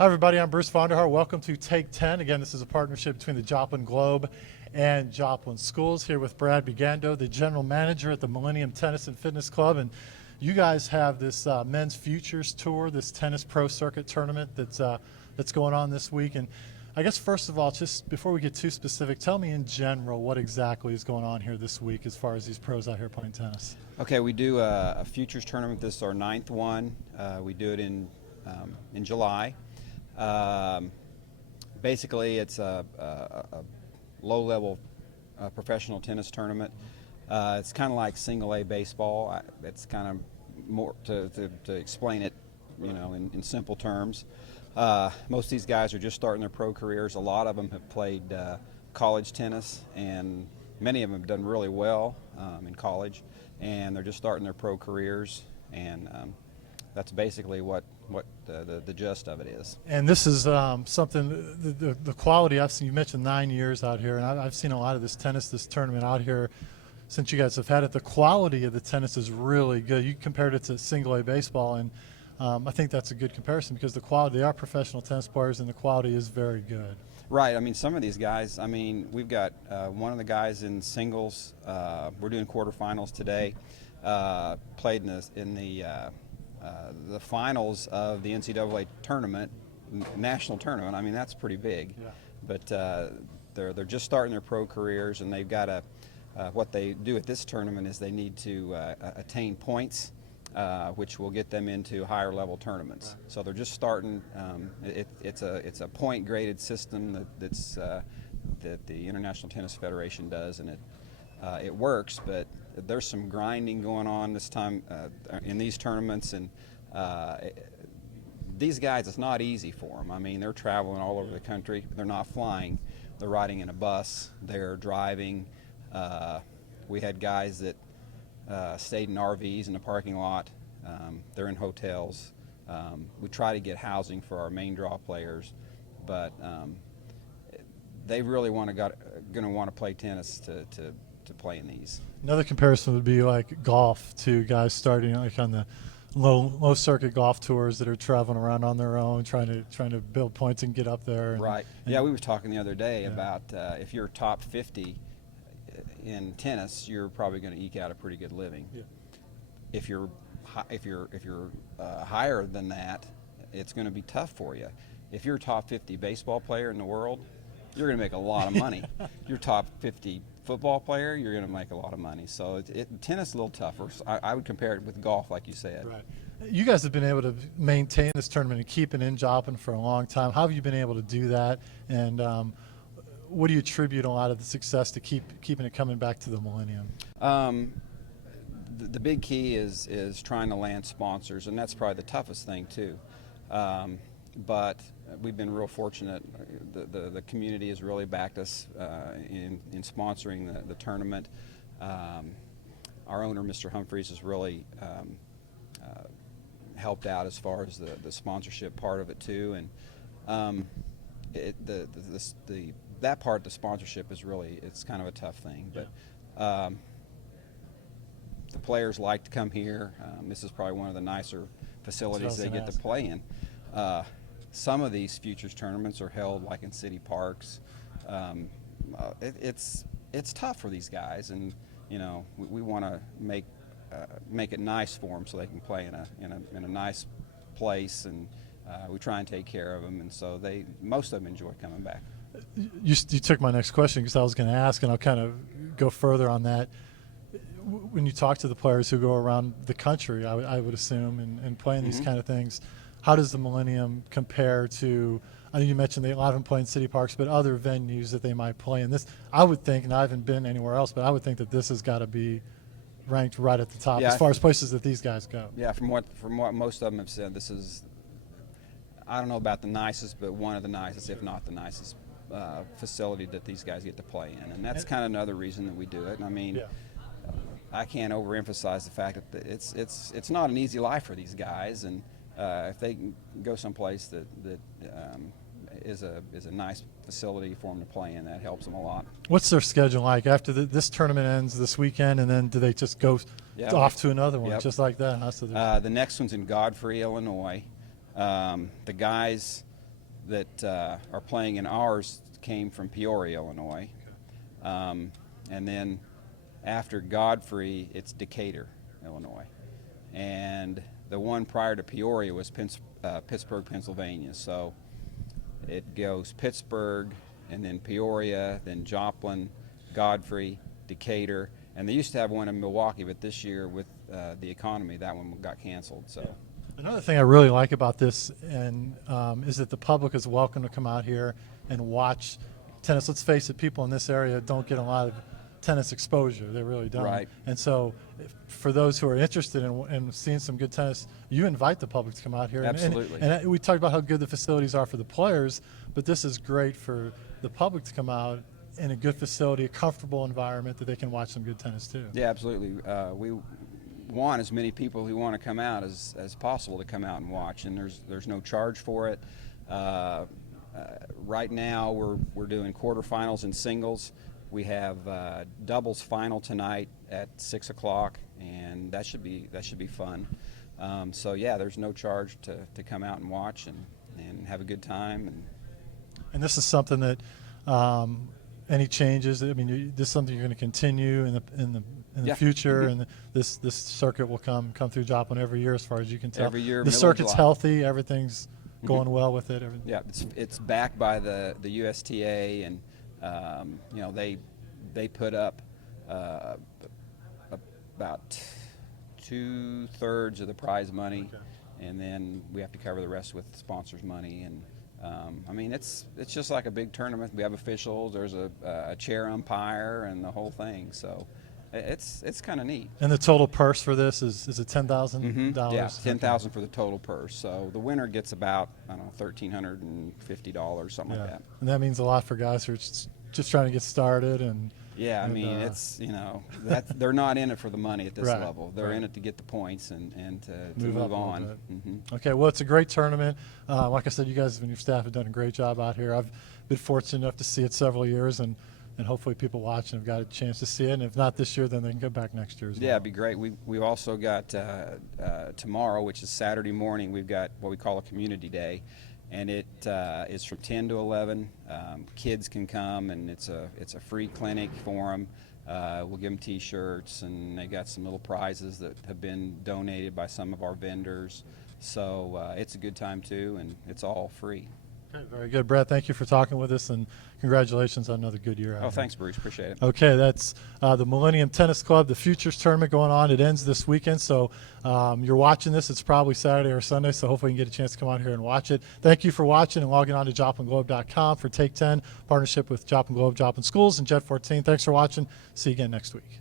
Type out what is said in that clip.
Hi, everybody. I'm Bruce Vonderhaar. Welcome to Take 10. Again, this is a partnership between the Joplin Globe and Joplin Schools. Here with Brad Bigando, the general manager at the Millenium Tennis and Fitness Club. And you guys have this Men's Futures Tour, this tennis pro circuit tournament that's going on this week. And I guess first of all, just before we get too specific, tell me in general what exactly is going on here this week as far as these pros out here playing tennis. Okay, we do a futures tournament. This is our 9th one. We do it in July. Basically, it's a low-level professional tennis tournament. It's kind of like single A baseball. It's kind of more to explain it, in simple terms. Most of these guys are just starting their pro careers. A lot of them have played college tennis, and many of them have done really well in college, and they're just starting their pro careers. And that's basically what the gist of it is. And this is something, the quality I've seen. You mentioned 9 years out here, and I've seen a lot of this tournament out here since you guys have had it. The quality of the tennis is really good. You compared it to single A baseball, and I think that's a good comparison because the quality, they are professional tennis players, and the quality is very good. Right. I mean, some of these guys, we've got one of the guys in singles. We're doing quarterfinals today. Played in the finals of the NCAA tournament, national tournament. I mean, that's pretty big. Yeah. But they're just starting their pro careers, and they've got what they do at this tournament is they need to attain points, which will get them into higher level tournaments. Right. So they're just starting. It's a point graded system that the International Tennis Federation does, and it works. But there's some grinding going on this time in these tournaments, and these guys, it's not easy for them. I mean, they're traveling all over the country. They're not flying. They're riding in a bus. They're driving. We had guys that stayed in RVs in the parking lot. They're in hotels. We try to get housing for our main draw players, but they really going to want to play tennis to play in these. Another comparison would be like golf, too. Guys starting like on the low circuit golf tours that are traveling around on their own, trying to build points and get up there. Right. Yeah, we were talking the other day about if you're top 50 in tennis, you're probably going to eke out a pretty good living. Yeah. If you're higher than that, it's going to be tough for you. If you're a top 50 baseball player in the world, you're going to make a lot of money. You're top 50 football player, you're going to make a lot of money. So tennis is a little tougher. So I would compare it with golf, like you said. Right. You guys have been able to maintain this tournament and keep it in Joplin for a long time. How have you been able to do that? And what do you attribute a lot of the success to keeping it coming back to the Millennium? The big key is trying to land sponsors, and that's probably the toughest thing too. But we've been real fortunate. The community has really backed us in sponsoring the tournament. Our owner, Mr. Humphreys, has really helped out as far as the sponsorship part of it too. And that part, the sponsorship, is really, it's kind of a tough thing. But the players like to come here. This is probably one of the nicer facilities they get to play in. Some of these futures tournaments are held like in city parks. It's tough for these guys, and we want to make it nice for them so they can play in a nice place, and we try and take care of them, and so most of them enjoy coming back. You took my next question because I was going to ask, and I'll kind of go further on that. When you talk to the players who go around the country, I would assume, and playing these kind of things, how does the Millennium compare to, I know you mentioned a lot of them play in city parks, but other venues that they might play in? This, I would think, and I haven't been anywhere else, but I would think that this has got to be ranked right at the top as far as places that these guys go. Yeah, from what most of them have said, this is, I don't know about the nicest, but one of the nicest, if not the nicest, facility that these guys get to play in, and that's kind of another reason that we do it. And I mean, I can't overemphasize the fact that it's not an easy life for these guys, and if they can go someplace that is a nice facility for them to play in, that helps them a lot. What's their schedule like after this tournament ends this weekend, and then do they just go off to another one just like that? The next one's in Godfrey, Illinois. The guys that are playing in ours came from Peoria, Illinois. And then after Godfrey, it's Decatur, Illinois. And the one prior to Peoria was Pittsburgh, Pennsylvania. So it goes Pittsburgh, and then Peoria, then Joplin, Godfrey, Decatur. And they used to have one in Milwaukee, but this year with the economy, that one got canceled. So. Another thing I really like about this is that the public is welcome to come out here and watch tennis. Let's face it, people in this area don't get a lot of tennis exposure. They really don't. Right. And so for those who are interested in seeing some good tennis, you invite the public to come out here. Absolutely. And we talked about how good the facilities are for the players, but this is great for the public to come out in a good facility, a comfortable environment that they can watch some good tennis too. Yeah, absolutely. We want as many people who want to come out as possible to come out and watch, and there's no charge for it. Right now we're doing quarterfinals and singles. We have doubles final tonight at 6 o'clock, and that should be fun. So yeah, there's no charge to come out and watch and have a good time. And this is something that any changes? I mean, this is something you're going to continue in the future, and this circuit will come through Joplin every year, as far as you can tell. Every year, the circuit's healthy. Everything's going well with it. Yeah, it's backed by the USTA, and you know, they put up about 2/3 of the prize money, and then we have to cover the rest with sponsors' money. And I mean, it's just like a big tournament. We have officials. There's a chair umpire and the whole thing. So it's kind of neat. And the total purse for this is it $10,000? Yeah, $10,000 for the total purse. So the winner gets about, I don't know, $1,350, something like that. And that means a lot for guys who are just trying to get started. And yeah, I mean, it's, you know, they're not in it for the money at this level. They're in it to get the points and to move on. Okay, well, it's a great tournament. Like I said, you guys and your staff have done a great job out here. I've been fortunate enough to see it several years, and hopefully people watching have got a chance to see it. And if not this year, then they can go back next year as well. Yeah, it'd be great. We've also got tomorrow, which is Saturday morning, we've got what we call a community day. And it is from 10 to 11. Kids can come, and it's a free clinic for them. We'll give them T-shirts, and they got some little prizes that have been donated by some of our vendors. So it's a good time too, and it's all free. Okay, very good. Brad, thank you for talking with us, and congratulations on another good year out here. Thanks, Bruce. Appreciate it. Okay, that's the Millennium Tennis Club, the Futures Tournament going on. It ends this weekend, so you're watching this. It's probably Saturday or Sunday, so hopefully you can get a chance to come out here and watch it. Thank you for watching and logging on to JoplinGlobe.com for Take 10, partnership with Joplin Globe, Joplin Schools, and Jet 14. Thanks for watching. See you again next week.